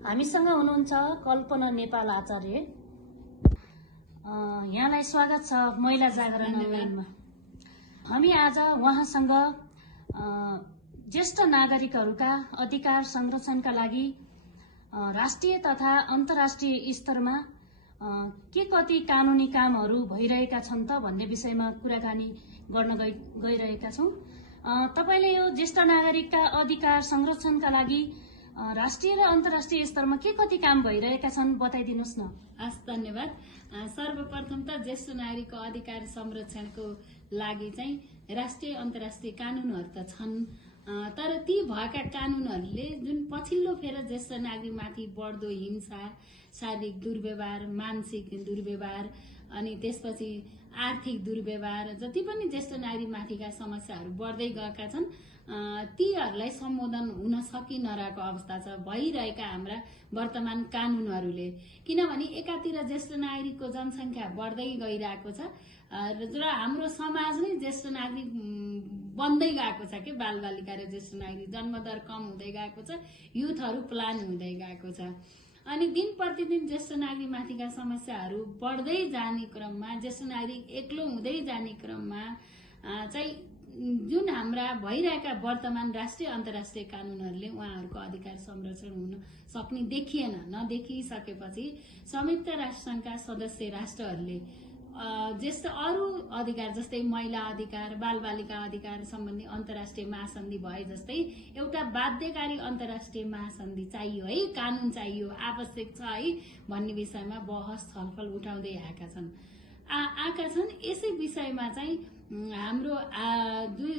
हामीसँग हुनुहुन्छ कल्पना नेपाल आचार्य। यहाँलाई स्वागत छ महिला जागरण अनलाइनमा। हामी आज उहाँसँग ज्येष्ठ नागरिकहरूका अधिकार संरक्षणका लागि राष्ट्रिय तथा अन्तर्राष्ट्रिय स्तरमा के कति कानुनी कामहरू भइरहेका छन् त भन्ने विषयमा कुराकानी गर्न गइरहेका छौं। तपाईले यो ज्येष्ठ नागरिकका अधिकार संरक्षणका लागि राष्ट्रिय र अन्तर्राष्ट्रिय स्तरमा के कति काम भइरहेका छन् बताइदिनुस् न। हस्, धन्यवाद। सर्वप्रथम त ज्येष्ठ नागरिकको अधिकार संरक्षणको लागि चाहिँ राष्ट्रिय अन्तर्राष्ट्रिय कानूनहरू त छन्, तर ती भएका कानूनहरूले जुन पछिल्लो फेर ज्येष्ठ नागरिकमाथि बढ्दो हिंसा, शारीरिक दुर्व्यवहार, मानसिक दुर्व्यवहार अनि त्यसपछि आर्थिक दुर्व्यवहार, जति पनि ज्येष्ठ नागरिकमाथिका समस्याहरू बढ्दै गएका छन्, तीहरूलाई सम्बोधन हुन सकि नरहेको अवस्था छ भइरहेका हाम्रा वर्तमान कानूनहरूले। किनभने एकातिर ज्येष्ठ नागरिकको जनसंख्या बढ्दै गइरहेको छ र हाम्रो समाज नै ज्येष्ठ नागरिक बन्दै गएको छ कि बालबालिका र ज्येष्ठ नागरिक जन्मदर कम हुँदै गएको छ, युथहरू प्लान हुँदै गएको छ। अनि दिन प्रतिदिन ज्येष्ठ नागरिकमाथिका समस्याहरू बढ्दै जाने क्रममा, ज्येष्ठ नागरिक एक्लो हुँदै जाने क्रममा चाहिँ जुन हाम्रा भइरहेका वर्तमान राष्ट्रिय अन्तर्राष्ट्रिय कानूनहरूले उहाँहरूको अधिकार संरक्षण हुन सक्ने देखिएन। नदेखिसकेपछि संयुक्त राष्ट्रसंघका सदस्य राष्ट्रहरूले ज्येष्ठ अरू अधिकार जस्तै महिला अधिकार, बालबालिका अधिकार सम्बन्धी अन्तर्राष्ट्रिय महासन्धि भए जस्तै एउटा बाध्यकारी अन्तर्राष्ट्रिय महासन्धि चाहियो है, कानून चाहियो, आवश्यक छ है भन्ने विषयमा बहस छलफल उठाउँदै आएका छन्। यसै विषयमा चाहिँ हाम्रो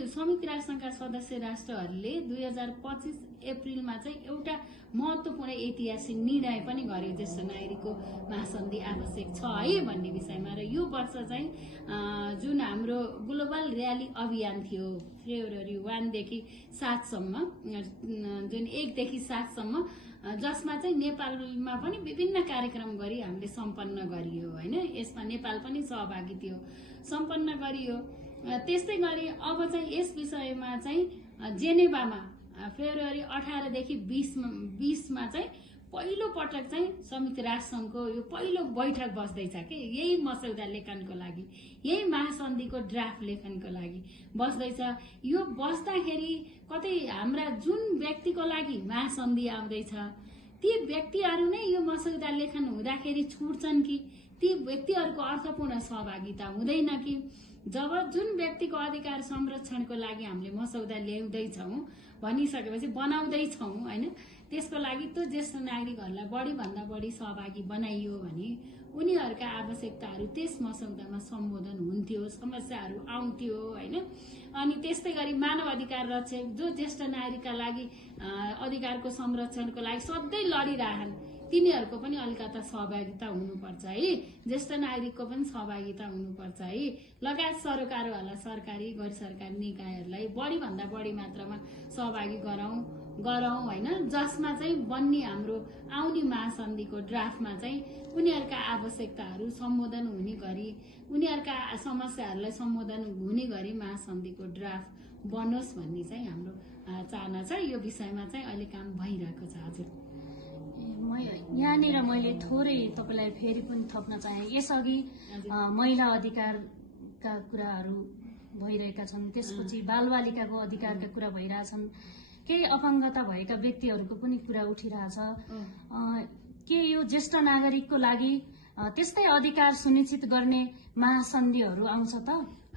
संयुक्त राष्ट्रसंघका सदस्य राष्ट्रहरूले 2025 अप्रिलमा चाहिँ एउटा महत्वपूर्ण ऐतिहासिक निर्णय पनि गर्यो, ज्येष्ठ नागरिकको महासन्धि आवश्यक छ है भन्ने विषयमा। र यो वर्ष चाहिँ जुन हाम्रो ग्लोबल र्याली अभियान थियो फेब्रुअरी 1 देखि 7 सम्म, जुन 1 देखि 7 सम्म, जसमा चाहिँ नेपालमा पनि विभिन्न कार्यक्रम गरी हामीले सम्पन्न गरियो हैन। यसमा नेपाल पनि सहभागी थियो, सम्पन्न गरियो। त्यस्तै गरी अब चाहिँ यस विषयमा चाहिँ जेनेभामा फेब्रुअरी 18 देखि 20 मा चाहिँ पहिलो पटक चाहिँ संयुक्त राष्ट्रसंघको यो पहिलो बैठक बस्दैछ कि यही मसौदा लेखनको लागि, यही महासन्धिको ड्राफ्ट लेखनको लागि बस्दैछ। यो बस्दाखेरि कतै हाम्रा जुन व्यक्तिको लागि महासन्धि आउँदैछ ती व्यक्तिहरू नै यो मसौदा लेखन हुँदाखेरि छुट्छन् कि ती व्यक्तिहरूको अर्थपूर्ण सहभागिता हुँदैन कि? जब जुन व्यक्तिको अधिकार संरक्षणको लागि हामीले मसौदा ल्याउँदैछौँ भनिसकेपछि बनाउँदैछौँ हैन, त्यसको लागि त ज्येष्ठ नागरिकहरूलाई बढी भन्दा बढी सहभागी बनाइयो भने उनीहरूका आवश्यकताहरू त्यस मसौदामा सम्बोधन हुन्थ्यो, समस्याहरू आउँथ्यो हैन। अनि त्यस्तै गरी मानव अधिकार रक्षक जो ज्येष्ठ नागरिकका लागि अधिकारको संरक्षणको लागि सधैँ लडिरहन्, तिनीहरूको पनि अलिकता सहभागिता हुनुपर्छ है, ज्येष्ठ नागरिकको पनि सहभागिता हुनुपर्छ है। लगायत सरकारवाला सरकारी गैर सरकारी निकायहरूलाई बढी भन्दा बढी मात्रामा सहभागी गरौं हैन, जसमा चाहिँ बन्ने हाम्रो आउने महासन्धिको ड्राफ्टमा चाहिँ उनीहरूका आवश्यकताहरू सम्बोधन हुने गरी, उनीहरूका समस्याहरूलाई सम्बोधन हुने गरी महासन्धिको ड्राफ्ट बनोस् भन्ने चाहिँ हाम्रो चाहना छ। यो विषयमा चाहिँ अहिले काम भइरहेको छ। हजुर, यहाँनिर मैले थोरै तपाईलाई फेरि पनि थप्न चाहे। यसअघि महिला अधिकारका कुराहरू भइरहेका छन्, त्यसपछि बालबालिकाको अधिकारका कुरा भइरहेछन्, केही अपाङ्गता भएका व्यक्तिहरूको पनि कुरा उठिरहेछ। के यो ज्येष्ठ नागरिकको लागि त्यस्तै अधिकार सुनिश्चित गर्ने महासन्धिहरू आउँछ त?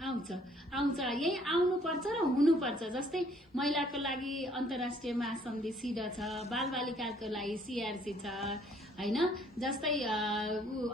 आउँछ, यही आउनुपर्छ र हुनुपर्छ। जस्तै महिलाको लागि अन्तर्राष्ट्रिय महासन्धि सिडा छ, बालबालिकाको लागि सीआरसी छ हैन, जस्तै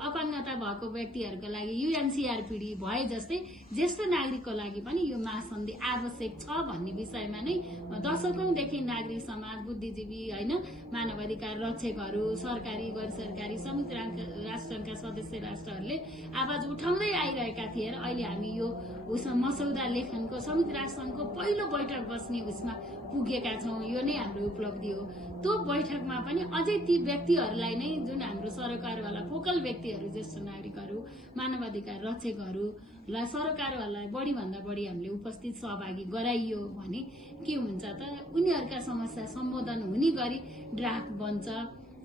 अपाङ्गता भएको व्यक्तिहरूको लागि युएनसीआरपीडी भए जस्तै ज्येष्ठ नागरिकको लागि पनि यो महासन्धि आवश्यक छ भन्ने विषयमा नै दशकौंदेखि नागरिक समाज, बुद्धिजीवी हैन, मानवाधिकार रक्षकहरू, सरकारी गैर सरकारी संयुक्त राष्ट्रसंघका सदस्य राष्ट्रहरूले आवाज उठाउँदै आइरहेका थिए र अहिले हामी यो मसौदा लेखनको संयुक्त राष्ट्रसंघको पहिलो बैठक बस्ने उसमा पुगेका छौं। यो नै हाम्रो उपलब्धि हो। त्यो बैठकमा पनि अझै ती व्यक्तिहरूलाई नै, जुन हाम्रो सरकारवाला फोकल व्यक्तिहरू, ज्येष्ठ नागरिकहरू, मानवाधिकार रक्षकहरूलाई, सरकारवालालाई बढी भन्दा बढी हामीले उपस्थित सहभागी गराइयो भने के हुन्छ त, उनीहरूका समस्या सम्बोधन हुने गरी ड्राफ्ट बन्छ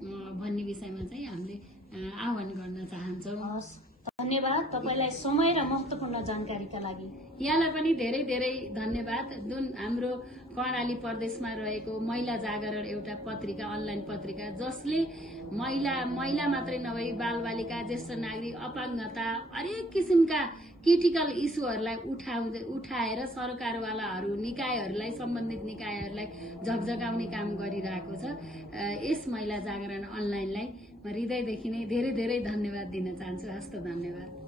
भन्ने विषयमा चाहिँ हामीले आह्वान गर्न चाहन्छौँ। हस्, धन्यवाद तपाईलाई समय र महत्त्वपूर्ण जानकारीका लागि। यहाँलाई पनि धेरै धेरै धन्यवाद। जुन हाम्रो कर्णाली प्रदेशमा रहेको महिला जागरण एउटा पत्रिका, अनलाइन पत्रिका, जसले महिला मात्रै नभई बालबालिका, ज्येष्ठ नागरिक, अपाङ्गता, हरेक किसिमका क्रिटिकल इस्युहरूलाई उठाएर सरकारवालाहरू, निकायहरूलाई, सम्बन्धित निकायहरूलाई झकझकाउने काम गरिरहेको छ। यस महिला जागरण अनलाइनलाई म हृदयदेखि नै धेरै धेरै धन्यवाद दिन चाहन्छु। हस्त, धन्यवाद।